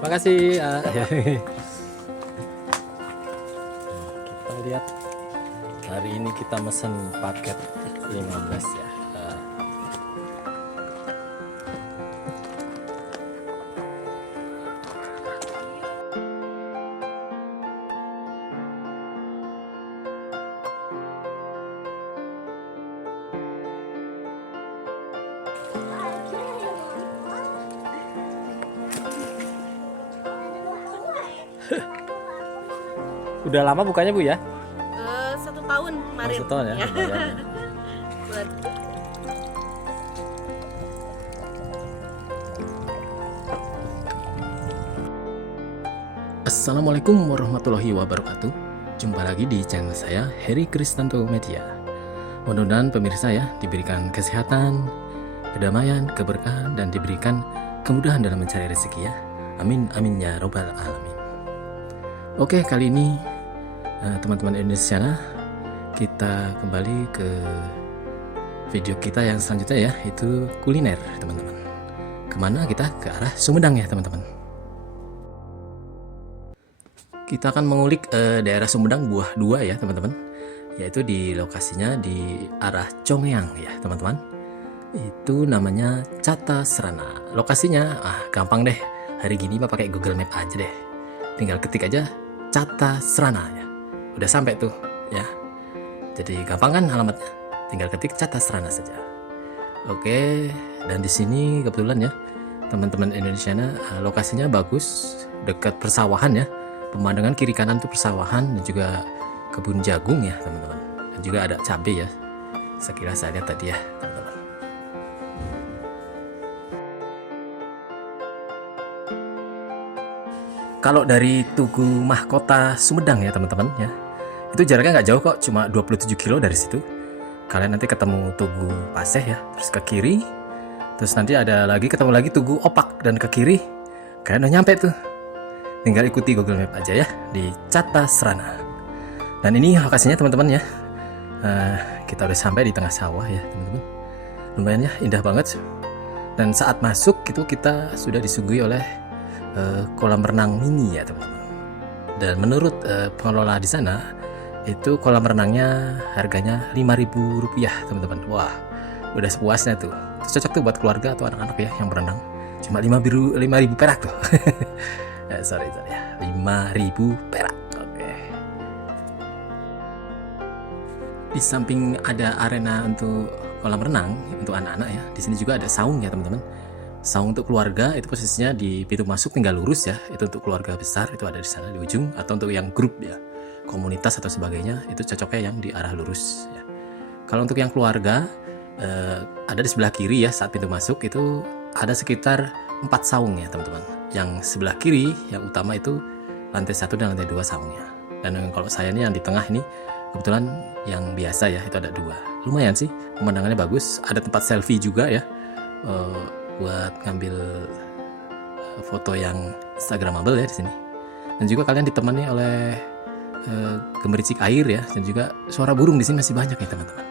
Makasih. Kita lihat hari ini kita mesen paket 15 ya. Udah lama bukanya Bu ya? 1 tahun kemarin. 1 tahun ya. Bulan. Assalamualaikum warahmatullahi wabarakatuh. Jumpa lagi di channel saya, Heri Kristanto Media. Mudah-mudahan pemirsa ya diberikan kesehatan, kedamaian, keberkahan, dan diberikan kemudahan dalam mencari rezeki ya. Amin amin ya robbal alamin. Oke, kali ini teman-teman Indonesia, kita kembali ke video kita yang selanjutnya ya, itu kuliner teman-teman. Kemana kita? Ke arah Sumedang ya teman-teman. Kita akan mengulik daerah Sumedang Buah 2 ya teman-teman, yaitu di lokasinya di arah Congyang ya teman-teman. Itu namanya Cata Serana. Lokasinya gampang deh, hari gini mah pakai Google Map aja deh, tinggal ketik aja Cata Serana ya, udah sampai tuh ya. Jadi gampang kan alamatnya, tinggal ketik Cata Serana saja. Oke, dan di sini kebetulan ya teman-teman Indonesia, lokasinya bagus, dekat persawahan ya. Pemandangan kiri kanan tuh persawahan dan juga kebun jagung ya teman-teman, dan juga ada cabai ya, sekira saya lihat tadi ya teman-teman. Kalau dari Tugu Mahkota Sumedang ya teman-teman ya, itu jaraknya nggak jauh kok, cuma 27 kilo dari situ. Kalian nanti ketemu Tugu Paseh ya, terus ke kiri, terus nanti ada lagi ketemu lagi Tugu Opak, dan ke kiri kalian udah nyampe tuh. Tinggal ikuti Google Map aja ya, di Cata Serana. Dan ini lokasinya teman-teman ya, kita udah sampai di tengah sawah ya teman-teman. Lumayan ya, indah banget. Dan saat masuk itu kita sudah disuguhi oleh kolam renang mini ya teman-teman. Dan menurut pengelola di sana, itu kolam renangnya harganya Rp5.000 teman-teman. Wah, udah sepuasnya tuh. Itu cocok tuh buat keluarga atau anak-anak ya yang berenang. Cuma 5.000 perak tuh. sorry ya, 5.000 perak. Oke. Di samping ada arena untuk kolam renang untuk anak-anak ya, di sini juga ada saung ya teman-teman. Saung untuk keluarga itu posisinya di pintu masuk, tinggal lurus ya. Itu untuk keluarga besar itu ada di sana di ujung, atau untuk yang grup ya, komunitas atau sebagainya, itu cocoknya yang di arah lurus ya. Kalau untuk yang keluarga, ada di sebelah kiri ya, saat pintu masuk itu ada sekitar 4 saung ya teman-teman. Yang sebelah kiri yang utama itu lantai 1 dan lantai 2 saungnya. Dan kalau saya ini yang di tengah ini kebetulan yang biasa ya, itu ada 2. Lumayan sih, pemandangannya bagus. Ada tempat selfie juga ya, buat ngambil foto yang instagramable ya di sini. Dan juga kalian ditemani oleh gemericik air ya, dan juga suara burung di sini masih banyak ya teman-teman.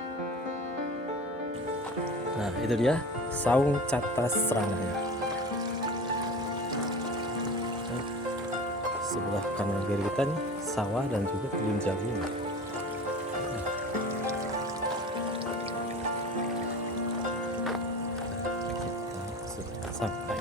Nah, itu dia saung Cata Serana ya. Sebelah kanan kiri kita nih sawah dan juga kebun jagung. Kita sudah sampai.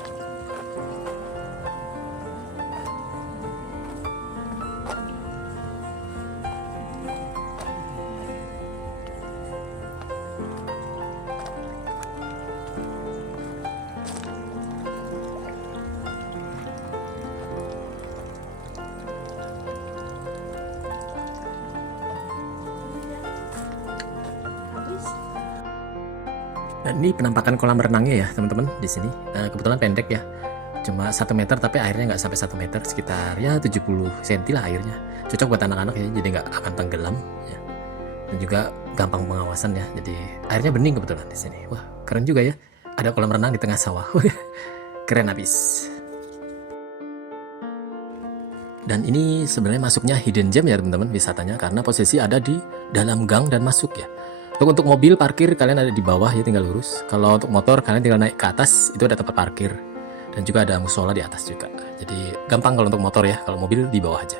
Dan ini penampakan kolam renangnya ya teman-teman di sini. Kebetulan pendek ya, cuma 1 meter, tapi airnya nggak sampai 1 meter, sekitar ya 70 cm lah airnya. Cocok buat anak-anak ya, jadi nggak akan tenggelam ya. Dan juga gampang pengawasan ya, jadi airnya bening kebetulan di sini. Wah, keren juga ya, ada kolam renang di tengah sawah. Keren abis. Dan ini sebenarnya masuknya hidden gem ya teman-teman wisatanya, karena posisi ada di dalam gang dan masuk ya. Untuk mobil parkir kalian ada di bawah ya, tinggal lurus. Kalau untuk motor kalian tinggal naik ke atas, itu ada tempat parkir. dan juga ada musola di atas juga. Jadi gampang kalau untuk motor ya, kalau mobil di bawah aja.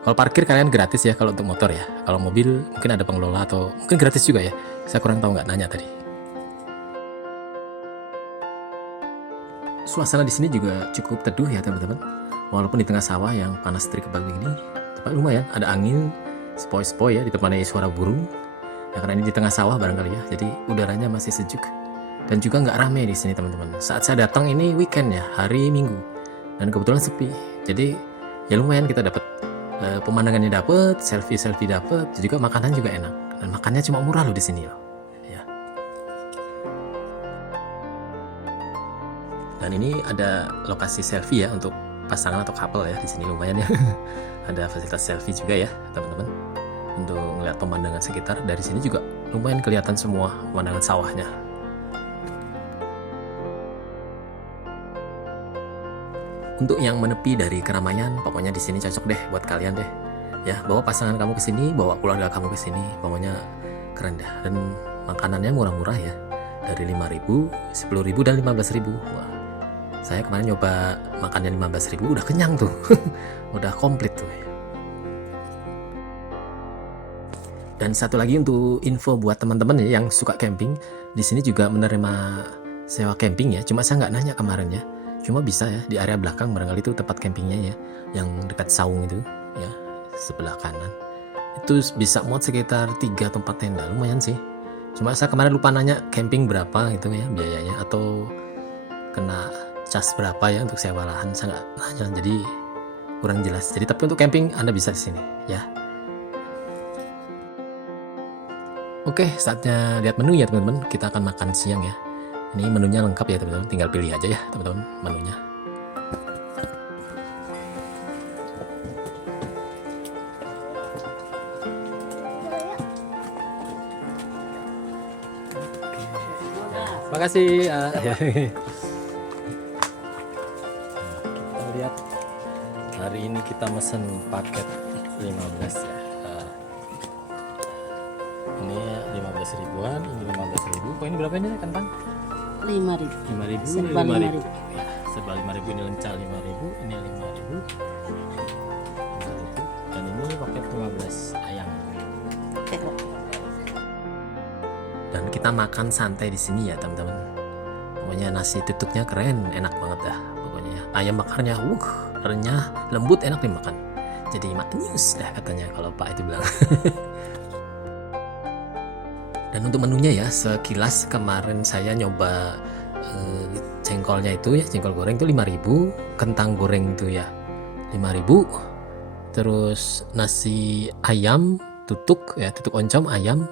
Kalau parkir kalian gratis ya kalau untuk motor ya. Kalau mobil mungkin ada pengelola atau mungkin gratis juga ya. Saya kurang tahu, nggak nanya tadi. Suasana di sini juga cukup teduh ya teman-teman. Walaupun di tengah sawah yang panas terik begini, tapi lumayan ada angin, sepoi-sepoi ya, ditemani suara burung. Ya karena ini di tengah sawah barangkali ya, jadi udaranya masih sejuk. Dan juga nggak rame di sini teman-teman. Saat saya datang ini weekend ya, hari Minggu, dan kebetulan sepi. Jadi ya lumayan kita dapat pemandangannya, dapat selfie dapat, juga makanan juga enak. Dan makannya cuma murah loh di sini loh. Ya. Dan ini ada lokasi selfie ya untuk pasangan atau couple ya, di sini lumayan ya. Ada fasilitas selfie juga ya teman-teman, untuk melihat pemandangan sekitar. Dari sini juga lumayan kelihatan semua pemandangan sawahnya. Untuk yang menepi dari keramaian, pokoknya di sini cocok deh buat kalian deh. Ya, bawa pasangan kamu ke sini, bawa keluarga kamu ke sini, pokoknya keren dah. Dan makanannya murah-murah ya, dari 5.000, 10.000 dan 15.000. Wah, saya kemarin nyoba makannya 15.000 udah kenyang tuh. Udah komplit tuh. Dan satu lagi untuk info buat teman-teman ya yang suka camping, di sini juga menerima sewa camping ya. Cuma saya nggak nanya kemarin ya. Cuma bisa ya di area belakang barangkali itu tempat campingnya ya, yang dekat saung itu ya, sebelah kanan. Itu bisa muat sekitar 3 tempat tenda, lumayan sih. Cuma saya kemarin lupa nanya camping berapa gitu ya biayanya, atau kena cas berapa ya untuk sewa lahan, saya nggak nanya, jadi kurang jelas. Jadi tapi untuk camping Anda bisa di sini ya. Oke, saatnya lihat menu ya teman-teman. Kita akan makan siang ya. Ini menunya lengkap ya teman-teman, tinggal pilih aja ya teman-teman menunya. Makasih. Kita lihat hari ini kita mesen paket 15 ya. Ini 15 ribuan, ini 15 ribu. Kok ini berapa ini kentang? 5.000. 5.000, Serba 5.000. 5.000. Ya, serba 5.000, ini lencal 5.000, ini 5.000. 5.000. Dan ini paket 15 ayam. Oke, Pak. Dan kita makan santai di sini ya teman-teman. Pokoknya nasi tutupnya keren, enak banget dah. Pokoknya ya. Ayam bakarnya, renyah, lembut, enak dimakan. Jadi maknyus dah katanya kalau Pak itu bilang. Dan untuk menunya ya, sekilas kemarin saya nyoba jengkolnya itu ya, jengkol goreng itu 5.000, kentang goreng itu ya 5.000, terus nasi ayam tutuk ya, tutuk oncom ayam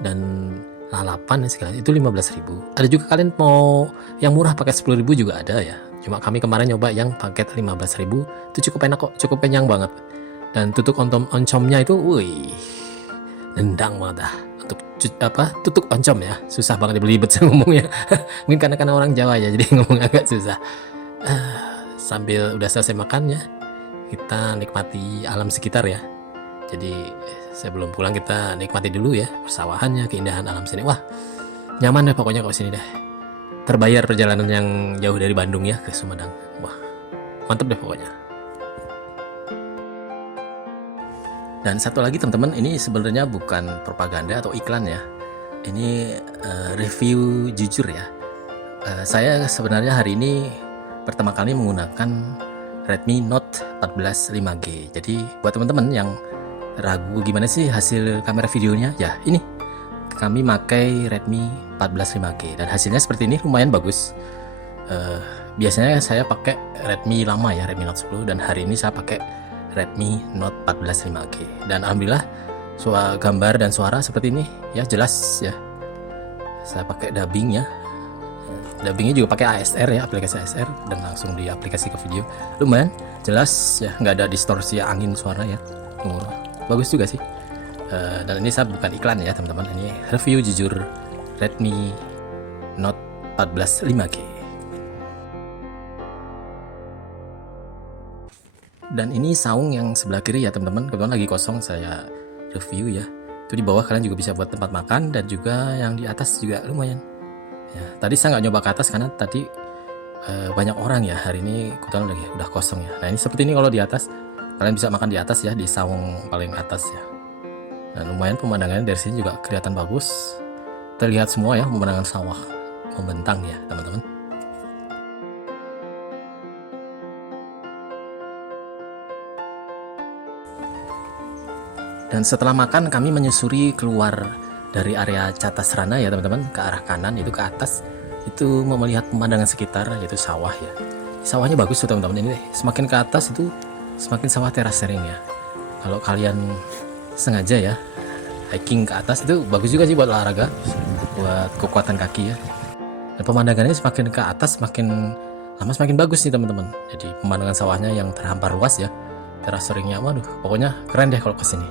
dan lalapan segala itu 15.000. Ada juga kalian mau yang murah pakai 10.000 juga ada ya. Cuma kami kemarin nyoba yang paket 15.000, itu cukup enak kok, cukup kenyang banget. Dan tutuk oncomnya itu, wih, nendang banget dah. Untuk tutuk oncom ya, susah banget dibelibet saya ngomongnya. Mungkin karena orang Jawa ya, jadi ngomong agak susah. Sambil udah selesai makan ya, kita nikmati alam sekitar ya. Jadi sebelum pulang kita nikmati dulu ya persawahannya, keindahan alam sini. Wah, nyaman deh pokoknya kalau sini deh. Terbayar perjalanan yang jauh dari Bandung ya ke Sumedang. Wah, mantep deh pokoknya. Dan satu lagi teman-teman, ini sebenarnya bukan propaganda atau iklan ya. Ini review jujur ya. Saya sebenarnya hari ini pertama kali menggunakan Redmi Note 14 5G. Jadi buat teman-teman yang ragu gimana sih hasil kamera videonya, ya ini kami pakai Redmi 14 5G dan hasilnya seperti ini, lumayan bagus. Biasanya saya pakai Redmi lama ya, Redmi Note 10, dan hari ini saya pakai Redmi Note 14 5G dan alhamdulillah gambar dan suara seperti ini ya, jelas ya. Saya pakai dubbing ya, dubbingnya juga pakai ASR ya, aplikasi ASR, dan langsung di aplikasi ke video, lumayan jelas ya, nggak ada distorsi angin suara ya. Bagus juga sih. Dan ini saya bukan iklan ya teman-teman, ini review jujur Redmi Note 14 5G. Dan ini saung yang sebelah kiri ya teman-teman, kebetulan lagi kosong saya review ya. Itu di bawah kalian juga bisa buat tempat makan, dan juga yang di atas juga lumayan. Ya, tadi saya nggak nyoba ke atas karena tadi banyak orang ya. Hari ini kebetulan lagi udah kosong ya. Nah ini seperti ini kalau di atas, kalian bisa makan di atas ya, di saung paling atas ya. Nah lumayan pemandangannya dari sini juga kelihatan bagus, terlihat semua ya, pemandangan sawah membentang ya teman-teman. Dan setelah makan kami menyusuri keluar dari area Catas Rana ya teman-teman, ke arah kanan itu ke atas, itu mau melihat pemandangan sekitar yaitu sawah ya. Sawahnya bagus tuh teman-teman, ini semakin ke atas itu semakin sawah terasering ya. Kalau kalian sengaja ya hiking ke atas itu bagus juga sih buat olahraga, buat kekuatan kaki ya. Dan pemandangannya semakin ke atas semakin lama semakin bagus nih teman-teman. Jadi pemandangan sawahnya yang terhampar luas ya, teraseringnya, waduh pokoknya keren deh kalau kesini.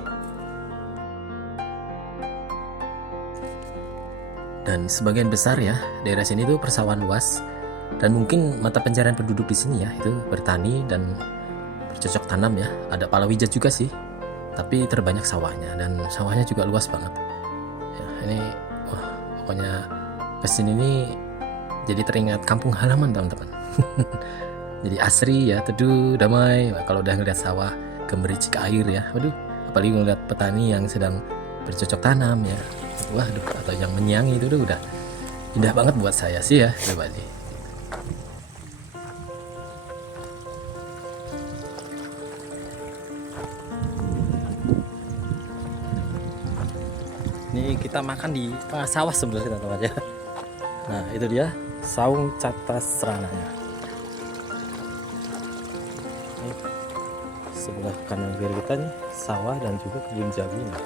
Dan sebagian besar ya daerah sini tuh persawahan luas, dan mungkin mata pencarian penduduk di sini ya itu bertani dan bercocok tanam ya. Ada palawija juga sih, tapi terbanyak sawahnya, dan sawahnya juga luas banget ya. Ini wah pokoknya kesini nih jadi teringat kampung halaman teman-teman. Jadi asri ya, teduh, damai. Kalau udah ngeliat sawah gemericik air ya, waduh, apalagi ngeliat petani yang sedang bercocok tanam ya, waduh, atau yang menyiangi itu udah indah banget buat saya sih ya pribadi. Ini kita makan di tengah sawah sebenarnya teman-teman ya. Nah itu dia saung Catas Rana ya. Ini sebelah kanan kiri kita nih sawah dan juga kebun jagung. Kita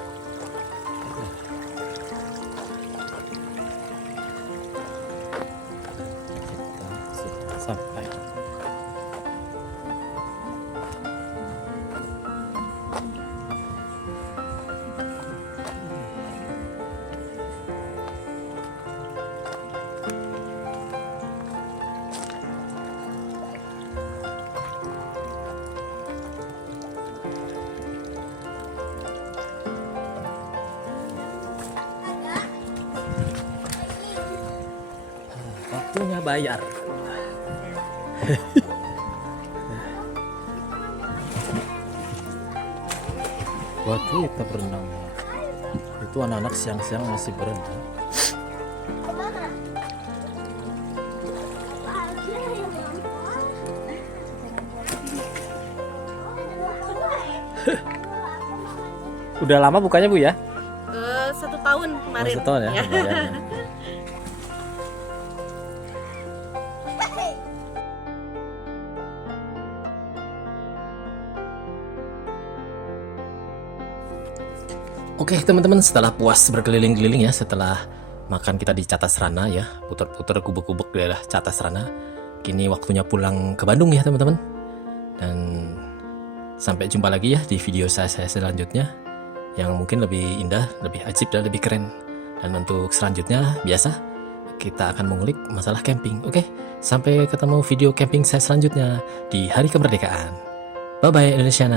sudah sampai. Waktunya bayar. Waktu kita berenang. Itu anak-anak siang-siang masih berenang. Udah lama bukannya Bu ya? 1 tahun kemarin. 1 tahun ya. Ya. Lumayan ya. Oke teman-teman, setelah puas berkeliling-keliling ya, setelah makan kita di Catas Rana ya, putar-putar gubuk-gubuk di daerah Catas Rana, kini waktunya pulang ke Bandung ya teman-teman. Dan sampai jumpa lagi ya di video saya selanjutnya yang mungkin lebih indah, lebih ajib dan lebih keren. Dan untuk selanjutnya biasa kita akan mengulik masalah camping. Oke, sampai ketemu video camping saya selanjutnya di Hari Kemerdekaan. Bye bye Indonesia.